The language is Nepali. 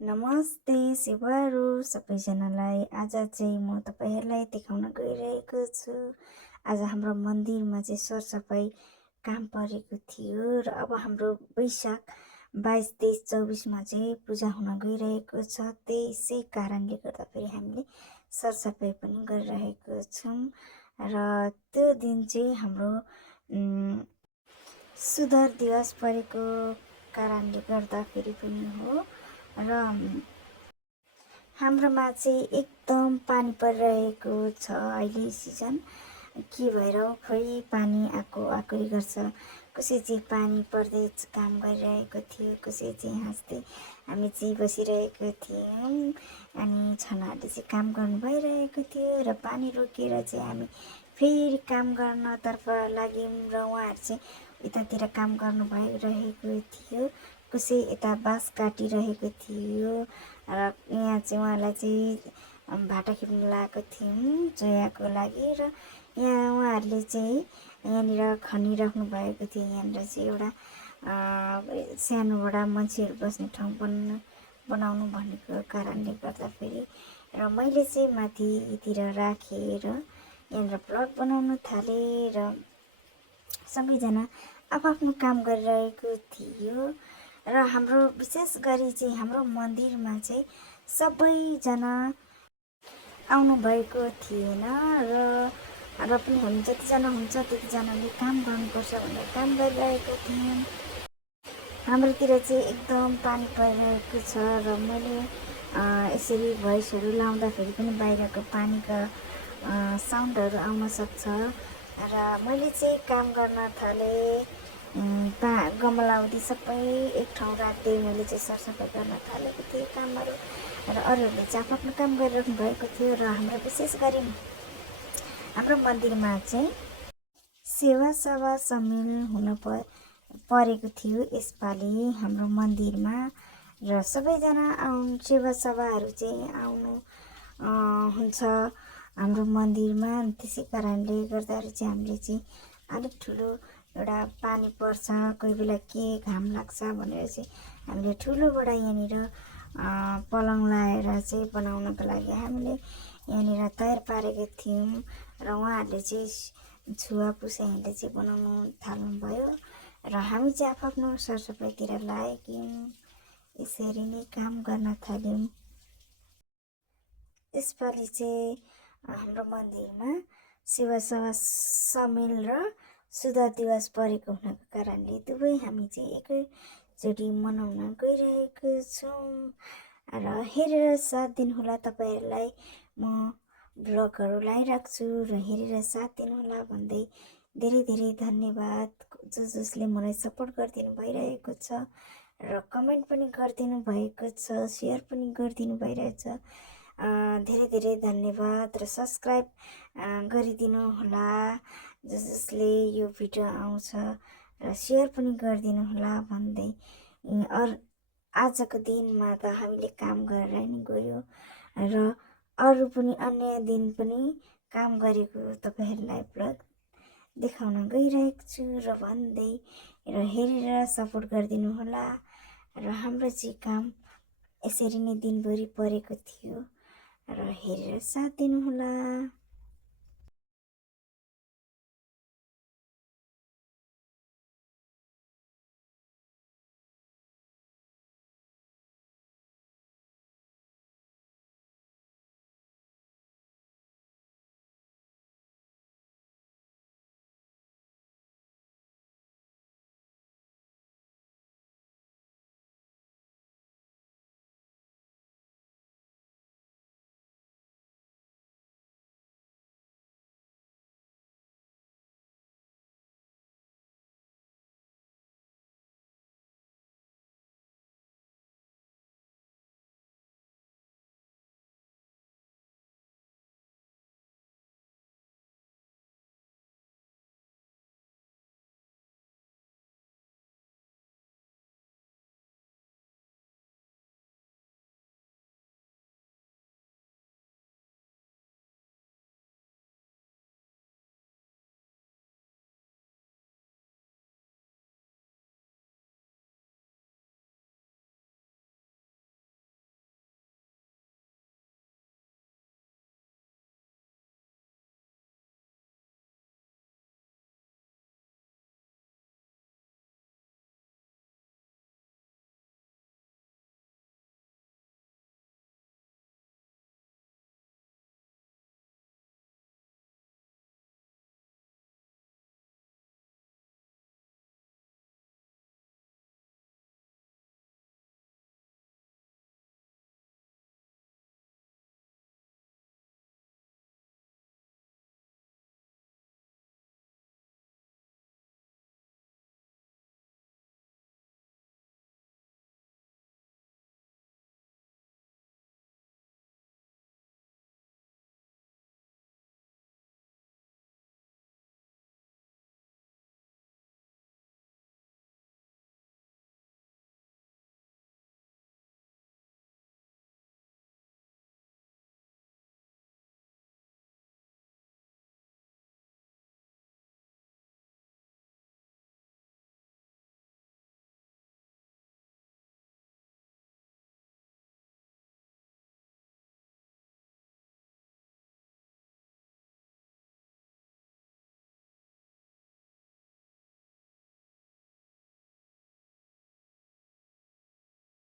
नमस्ते शिवहरू सबैजनालाई। आज चाहिँ म तपाईहरुलाई देखाउन गइरहेको छु। आज हाम्रो मन्दिरमा चाहिँ सरसफाई काम परेको थियो र अब हाम्रो वैशाख 22, 23, 24 मा चाहिँ पूजा हुन गइरहेको छ। त्यसै कारणले गर्दाखेरि हामीले सरसफाई पनि गरिरहेको छौं र त्यो दिन चाहिँ हाम्रो सुधार दिवस परेको कारणले गर्दाखेरि पनि हो र हाम्रोमा चाहिँ एकदम पानी परिरहेको छ। अहिले सिजन के भएर खोइ पानी आएकै गर्छ। कसै चाहिँ पानी पर्दै काम गरिरहेको थियो, कसै चाहिँ हाँस्दै हामी चाहिँ बसिरहेको थियौँ अनि छनाहरूले चाहिँ काम गर्नु भइरहेको थियो र पानी रोकेर चाहिँ हामी फेरि काम गर्नतर्फ लाग्यौँ र उहाँहरू चाहिँ यतातिर काम गर्नु भइरहेको थियो। कसै यता बाँस काटिरहेको थियो र यहाँ चाहिँ उहाँलाई चाहिँ भाटा खेप्न लगाएको थियौँ जोयाको लागि र यहाँ उहाँहरूले चाहिँ यहाँनिर खनिराख्नु भएको थियो। यहाँनिर चाहिँ एउटा सानोबडा मान्छेहरू बस्ने ठाउँ बनाउनु भनेको कारणले गर्दाखेरि र मैले चाहिँ माथितिर राखेर यहाँनिर प्लट बनाउन थालेँ र सबैजना आफ्नो काम गरिरहेको थियो र हाम्रो विशेष गरी चाहिँ हाम्रो मन्दिरमा चाहिँ सबैजना आउनु भएको थिएन र पनि हामी जतिजना हुन्छ त्यतिजनाले काम गर्नुपर्छ भनेर काम गरिरहेको थियौँ। हाम्रोतिर चाहिँ एकदम पानी परिरहेको छ र मैले यसरी भोइसहरू लाउँदाखेरि पनि बाहिरको पानीको साउन्डहरू आउन सक्छ र मैले चाहिँ काम गर्न थालेँ। गमलाउदी सबै एक ठाउँ राख्दै मैले चाहिँ सरसफाइ गर्न थालेको थिएँ कामहरू र अरूहरूले चाहिँ आफ्नो काम गरिरहनु भएको थियो र हाम्रो विशेष गरी हाम्रो मन्दिरमा चाहिँ सेवा सभा सामेल हुन परेको थियो यसपालि हाम्रो मन्दिरमा र सबैजना सेवा सभाहरू चाहिँ आउनु हुन्छ हाम्रो मन्दिरमा। त्यसै कारणले गर्दाखेरि चाहिँ हामीले चाहिँ अलिक ठुलो एउटा पानी पर्छ, कोही बेला के घाम लाग्छ भनेर चाहिँ हामीले ठुलोबाट यहाँनिर पलङ लाएर चाहिँ बनाउनको लागि हामीले यहाँनिर तयार पारेको थियौँ र उहाँहरूले चाहिँ छुवा पुसाइहरूले चाहिँ बनाउनु थाल्नुभयो र हामी चाहिँ आफ्नो सरसफाइतिर लागेका यसरी नै काम गर्न थाल्यौँ। यसपालि चाहिँ हाम्रो मन्दिरमा सेवा सभा सामेल र सुधार दिवस परेको हुनको कारणले दुवै हामी चाहिँ एकैचोटि मनाउन गइरहेको छौँ र हेरेर साथ दिनुहोला। तपाईहरुलाई म ब्लगहरू लाइराख्छु र हेरेर साथ दिनुहोला भन्दै धेरै धेरै धन्यवाद जसले मलाई सपोर्ट गरिदिनु भइरहेको छ र कमेन्ट पनि गरिदिनु भएको छ, सेयर पनि गरिदिनु भइरहेछ। धेरै धेरै धन्यवाद र सब्सक्राइब गरिदिनु होला जसले यो भिडियो आउँछ र सेयर पनि गरिदिनु होला भन्दै आजको दिनमा त हामीले काम गरेर नि गयो र अरू पनि अन्य दिन पनि काम गरेको तपाईहरुलाई ब्लग देखाउन गइरहेको छु र भन्दै र हेरेर सपोर्ट गरिदिनु होला र हाम्रो चाहिँ काम यसरी नै दिनभरि परेको थियो र हेरेर साथ दिनु होला।